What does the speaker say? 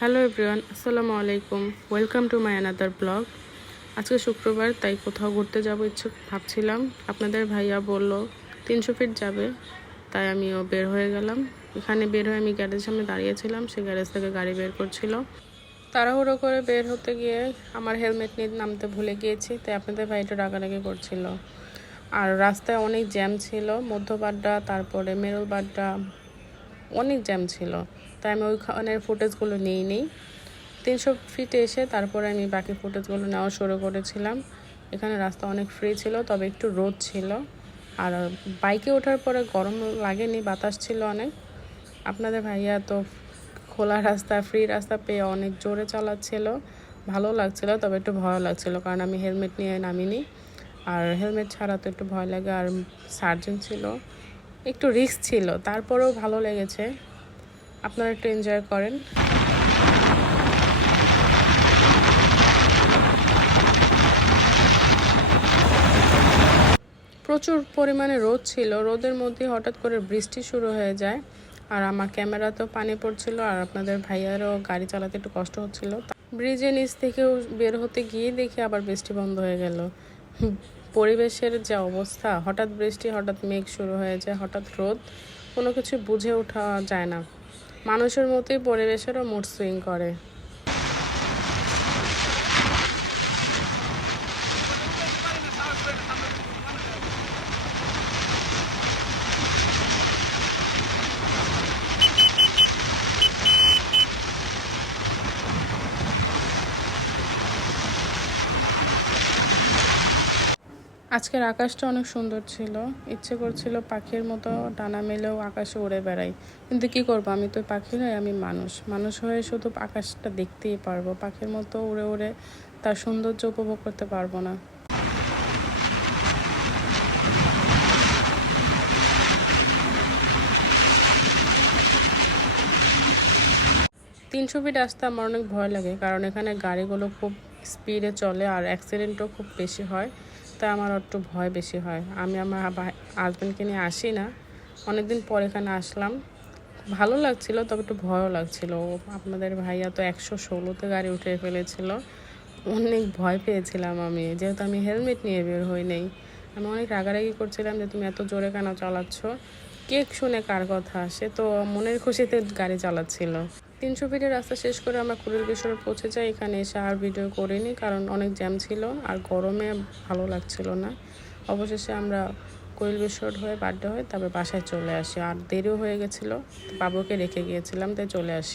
Hello everyone, আসসালামু আলাইকুম। Welcome to my another blog. আজকে শুক্রবার, তাই কোথাও ঘুরতে যাব ইচ্ছে ভাবছিলাম। আপনাদের ভাইয়া বলল 300 ফিট যাবে, তাই আমিও বের হয়ে গেলাম। এখানে বের হয়ে আমি গ্যারেজের সামনে দাঁড়িয়েছিলাম, সে গ্যারেজ থেকে গাড়ি বের করছিল। তাড়াহুড়ো করে বের হতে গিয়ে আমার হেলমেট নিয়ে নামতে ভুলে গিয়েছি, তাই আপনাদের ভাই একটু রাগারাগি করছিল। আর রাস্তায় অনেক জ্যাম ছিল, মধ্যবাড্ডা তারপরে মেরুলবাড্ডা অনেক জ্যাম ছিল, তাই আমি ওইখানের ফুটেজগুলো নিই 300 ফিটে এসে তারপরে আমি বাকি ফুটেজগুলো নেওয়া শুরু করেছিলাম। এখানে রাস্তা অনেক ফ্রি ছিল, তবে একটু রোদ ছিল। আর বাইকে ওঠার পরে গরম লাগেনি, বাতাস ছিল অনেক। আপনাদের ভাইয়া তো খোলা রাস্তা, ফ্রি রাস্তা পেয়ে অনেক জোরে চালাচ্ছিল, ভালো লাগছিল, তবে একটু ভয় লাগছিল কারণ আমি হেলমেট নিয়ে নামিনি। আর হেলমেট ছাড়া তো একটু ভয় লাগে, আর সার্জেন্ট ছিল, একটু রিস্ক ছিল, তারপরেও ভালো লেগেছে। আপনারা একটু এনজয় করেন। প্রচুর পরিমাণে রোদ ছিল, রোদের মধ্যে হঠাৎ করে বৃষ্টি শুরু হয়ে যায়, আর আমার ক্যামেরাতেও পানি পড়ছিল, আর আপনাদের ভাইয়ারও গাড়ি চালাতে একটু কষ্ট হচ্ছিল। ব্রিজের নিচ থেকেও বের হতে গিয়ে দেখি আবার বৃষ্টি বন্ধ হয়ে গেল। পরিবেশের যে অবস্থা, হঠাৎ বৃষ্টি, হঠাৎ মেঘ শুরু হয়ে যায়, হঠাৎ রোদ, কোনো কিছু বুঝে ওঠা যায় না। মানুষের মতোই পরিবেশেরও মুড সুইং করে। আজকের আকাশটা অনেক সুন্দর ছিল, ইচ্ছে করছিল পাখির মতো ডানা মেলেও আকাশে উড়ে বেড়াই, কিন্তু কি করব, আমি তো পাখি নই, আমি মানুষ হয়ে শুধু আকাশটা দেখতেই পারবো, পাখির মতো উড়ে উড়ে তার সৌন্দর্য উপভোগ করতে পারবো না। 300 ফিট আসতে আমার অনেক ভয় লাগে, কারণ এখানে গাড়িগুলো খুব স্পিডে চলে আর অ্যাক্সিডেন্টও খুব বেশি হয়, তাই আমার একটু ভয় বেশি হয়। আমি আমার হাজব্যান্ডকে নিয়ে আসি না, অনেকদিন পর এখানে আসলাম, ভালো লাগছিল, তবে একটু ভয়ও লাগছিল। আপনাদের ভাইয়া তো 116তে গাড়ি উঠে ফেলেছিল, অনেক ভয় পেয়েছিলাম আমি, যেহেতু আমি হেলমেট নিয়ে বের হই নাই। আমি অনেক রাগারাগি করছিলাম যে তুমি এত জোরে কেন চালাচ্ছ, কে শুনে কার কথা, সে তো মনের খুশিতে গাড়ি চালাচ্ছিল। 300 ফিটের রাস্তা শেষ করে আমরা কুড়িল বিশ্বরে পৌঁছে যাই। এখানে এসে আর ভিডিও করিনি, কারণ অনেক জ্যাম ছিল আর গরমে ভালো লাগছিল না। অবশেষে আমরা কুড়িল বিশ্বর হয়ে বাড্ডা হয়ে তারপর বাসায় চলে আসি, আর দেরিও হয়ে গেছিলো, বাবুকে রেখে গিয়েছিলাম, তাই চলে আসি।